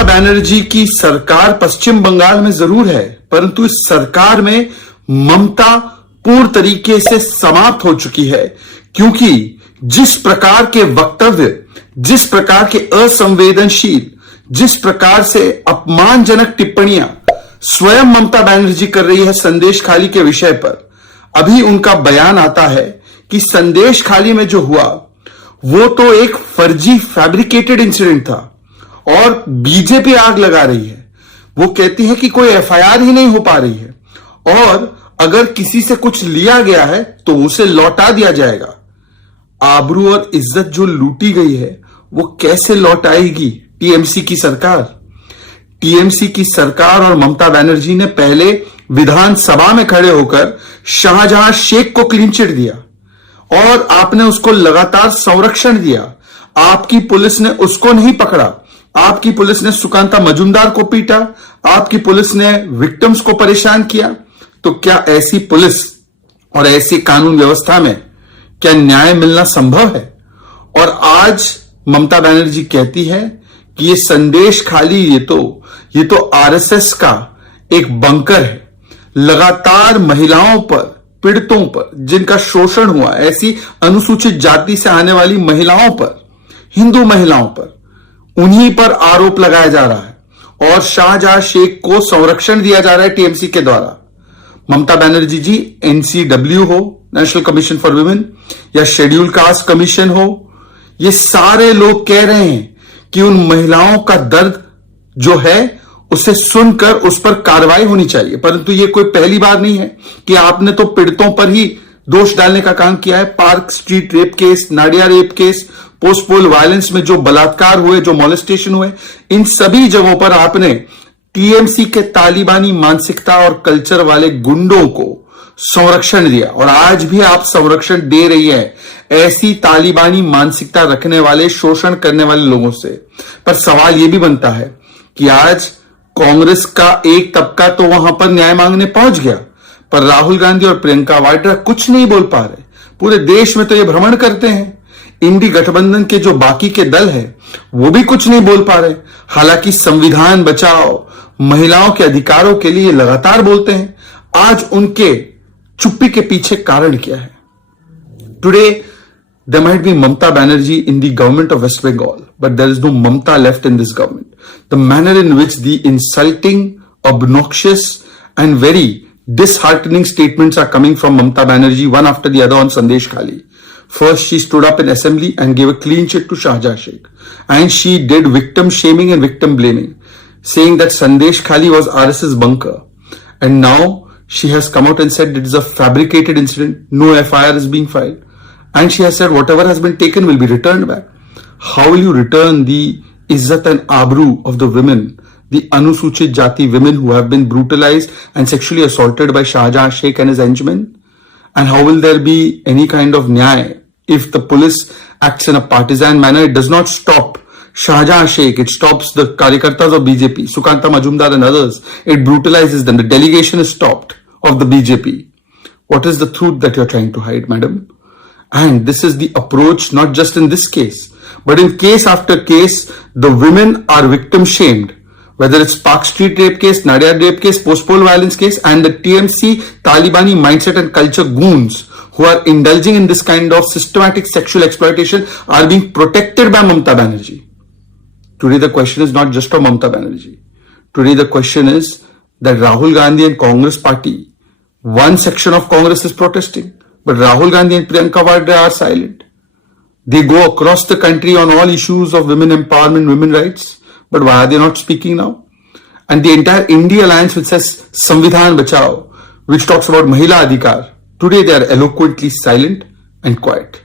ममता बनर्जी की सरकार पश्चिम बंगाल में जरूर है, परंतु इस सरकार में ममता पूर्ण तरीके से समाप्त हो चुकी है, क्योंकि जिस प्रकार के वक्तव्य, जिस प्रकार के असंवेदनशील, जिस प्रकार से अपमानजनक टिप्पणियां स्वयं ममता बनर्जी कर रही है संदेश खाली के विषय पर, अभी उनका बयान आता है कि संदेश खाली में जो हुआ वो तो एक फर्जी फैब्रिकेटेड इंसिडेंट था और बीजेपी आग लगा रही है। वो कहती है कि कोई एफआईआर ही नहीं हो पा रही है और अगर किसी से कुछ लिया गया है तो उसे लौटा दिया जाएगा। आबरू और इज्जत जो लूटी गई है वो कैसे लौट आएगी टीएमसी की सरकार? टीएमसी की सरकार और ममता बनर्जी ने पहले विधानसभा में खड़े होकर शाहजहां शेख को क्लीन चिट दिया और आपने उसको लगातार संरक्षण दिया। आपकी पुलिस ने उसको नहीं पकड़ा, आपकी पुलिस ने सुकांता मजुमदार को पीटा, आपकी पुलिस ने विक्टिम्स को परेशान किया। तो क्या ऐसी पुलिस और ऐसी कानून व्यवस्था में क्या न्याय मिलना संभव है? और आज ममता बनर्जी कहती है कि ये संदेश खाली, ये तो आरएसएस का एक बंकर है। लगातार महिलाओं पर, पीड़ितों पर, जिनका शोषण हुआ, ऐसी अनुसूचित जाति से आने वाली महिलाओं पर, हिंदू महिलाओं पर, उन्हीं पर आरोप लगाया जा रहा है और शाहजहां शेख को संरक्षण दिया जा रहा है टीएमसी के द्वारा। ममता बनर्जी जी, एनसीडब्ल्यू हो, नेशनल कमीशन फॉर वुमेन, या शेड्यूल कास्ट कमीशन हो, ये सारे लोग कह रहे हैं कि उन महिलाओं का दर्द जो है उसे सुनकर उस पर कार्रवाई होनी चाहिए। परंतु ये कोई पहली बार नहीं है कि आपने तो पीड़ितों पर ही दोष डालने का काम किया है। Park street rape case, Nadia rape case, post पोल वायलेंस में जो बलात्कार हुए, जो मॉलेस्टेशन हुए, इन सभी जगहों पर आपने टीएमसी के तालिबानी मानसिकता और कल्चर वाले गुंडों को संरक्षण दिया और आज भी आप संरक्षण दे रही है ऐसी तालिबानी मानसिकता रखने वाले, शोषण करने वाले लोगों से। पर सवाल यह भी बनता है कि आज कांग्रेस का एक तबका तो वहां पर न्याय मांगने पहुंच गया, पर राहुल गांधी और प्रियंका वाड्रा कुछ नहीं बोल पा रहे। पूरे देश में तो ये भ्रमण करते हैं। इंडी गठबंधन के जो बाकी के दल है वो भी कुछ नहीं बोल पा रहे, हालांकि संविधान बचाओ, महिलाओं के अधिकारों के लिए लगातार बोलते हैं। आज उनके चुप्पी के पीछे कारण क्या है? Today there might be Mamata Banerjee in the government of West Bengal, but there is no Mamata left in this government. The manner in which the insulting, obnoxious and very disheartening statements are coming from Mamata Banerjee one after the other on Sandesh Khali. First, she stood up in assembly and gave a clean chit to Shahjahan Sheikh. And she did victim shaming and victim blaming, saying that Sandesh Khali was RSS bunker. And now she has come out and said it is a fabricated incident, no FIR is being filed. And she has said whatever has been taken will be returned back. How will you return the izzat and abru of the women, the Anusuchit Jati women who have been brutalized and sexually assaulted by Shahjahan Sheikh and his henchmen? And how will there be any kind of nyay if the police acts in a partisan manner? It does not stop Shahjahan Sheikh, it stops the Karyakartas of BJP, Sukanta Majumdar and others. It brutalizes them. The delegation is stopped of the BJP. What is the truth that you're trying to hide, madam? And this is the approach, not just in this case, but in case after case, the women are victim shamed. Whether it's Park Street rape case, Nadia rape case, post-poll violence case, and the TMC Talibani mindset and culture goons who are indulging in this kind of systematic sexual exploitation are being protected by Mamata Banerjee. Today the question is not just for Mamata Banerjee. Today the question is that Rahul Gandhi and Congress party, one section of Congress is protesting, but Rahul Gandhi and Priyanka Vadra are silent. They go across the country on all issues of women empowerment, women rights, but why are they not speaking now? And the entire India Alliance, which says Samvidhan Bachao, which talks about Mahila Adhikar, today they are eloquently silent and quiet.